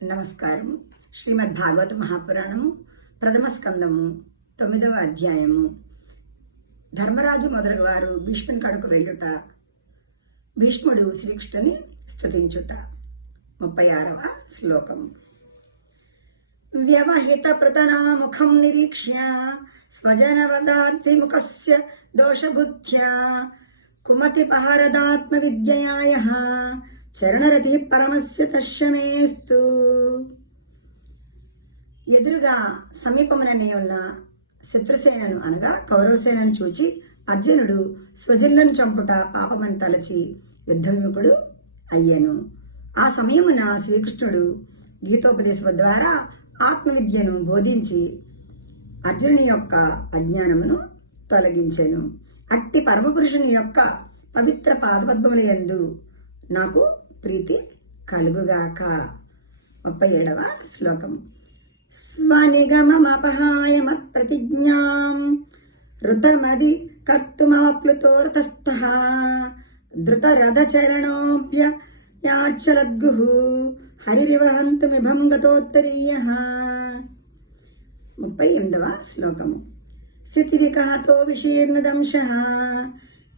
నమస్కారం. శ్రీమద్ భాగవత మహాపురాణము ప్రథమ స్కందము 9వ అధ్యాయము. ధర్మరాజు మొదలగువారు భీష్ముని కడకు వెళ్ళుట, భీష్ముడు శ్రీకృష్ణుని స్తుతించుట. 36వ శ్లోకము. వ్యవహిత పృతనాముఖం నిరీక్ష్య స్వజనవదాద్విముఖస్య దోషబుద్ధ్యా కుమతి పహరదాత్మ విద్యయాయ చరణరతి పరమస్య తస్యమేస్తు. ఎదురుగా సమీపముననే ఉన్న శత్రుసేనను అనగా కౌరవసేనను చూచి అర్జునుడు స్వజనులను చంపుట పాపమని తలచి యుద్ధవిముఖుడు అయ్యెను. ఆ సమయమున శ్రీకృష్ణుడు గీతోపదేశం ద్వారా ఆత్మవిద్యను బోధించి అర్జునుని యొక్క అజ్ఞానమును తొలగించెను. అట్టి పరమపురుషుని యొక్క పవిత్ర పాదపద్మముల యందు నాకు ప్రీతి కలుగుగాక. 37వ శ్లోకం. స్వనిగమమపహాయ మత్ప్రతిజ్ఞాం ఋతమది కర్తుమవప్లుతోరతస్థః ధృతరథచరణోప్యయాచలద్గుః హరిరివ హంతుమిభం గతోత్తరీయః. 38వ శ్లోకము. స్థితివికహతో విశీర్ణదంశః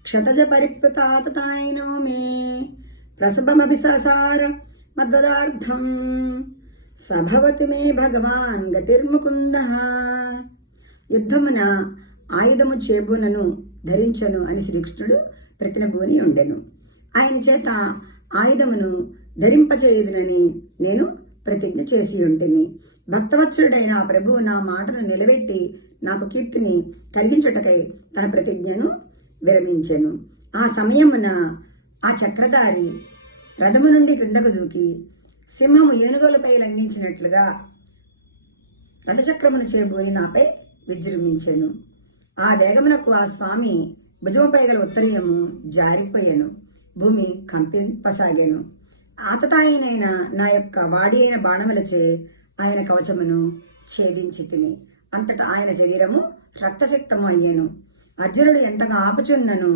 క్షతజ పరిప్లుతాతతాయినో మే ప్రసభమభిససార మద్వదార్థం సభవతి మే భగవాన్ గతిర్ముకుందః. యుద్ధమున ఆయుధము చేబూనను ధరించను అని శ్రీకృష్ణుడు ప్రతినబూని ఉండెను. ఆయన చేత ఆయుధమును ధరింపచేయుదునని నేను ప్రతిజ్ఞ చేసి ఉంటిని. భక్తవత్సరుడైన ప్రభువు నా మాటను నిలబెట్టి నాకు కీర్తిని కలిగించుటకై తన ప్రతిజ్ఞను విరమించెను. ఆ సమయమున ఆ చక్రధారి రథము నుండి క్రిందకు దూకి సింహము ఏనుగులపై లంఘించినట్లుగా రథచక్రమును చేబూని నాపై విజృంభించెను. ఆ వేగమునకు ఆ స్వామి భుజముపై గల ఉత్తరీయము జారిపోయెను. భూమి కంపింపసాగాను. ఆతతాయినైన నా యొక్క వాడి అయిన బాణములచే ఆయన కవచమును ఛేదించి తిని అంతటా ఆయన శరీరము రక్తసిక్తము అయ్యాను. అర్జునుడు ఎంతగా ఆపుచున్నను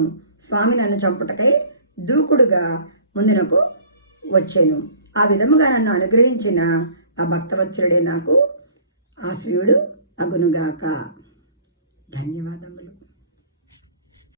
స్వామి నన్ను చంపుటకై దూకుడుగా ముందునకు వచ్చాను. ఆ విధముగా నన్ను అనుగ్రహించిన ఆ భక్తవత్సరుడే నాకు ఆశ్రయుడు అగునుగాక. ధన్యవాదములు.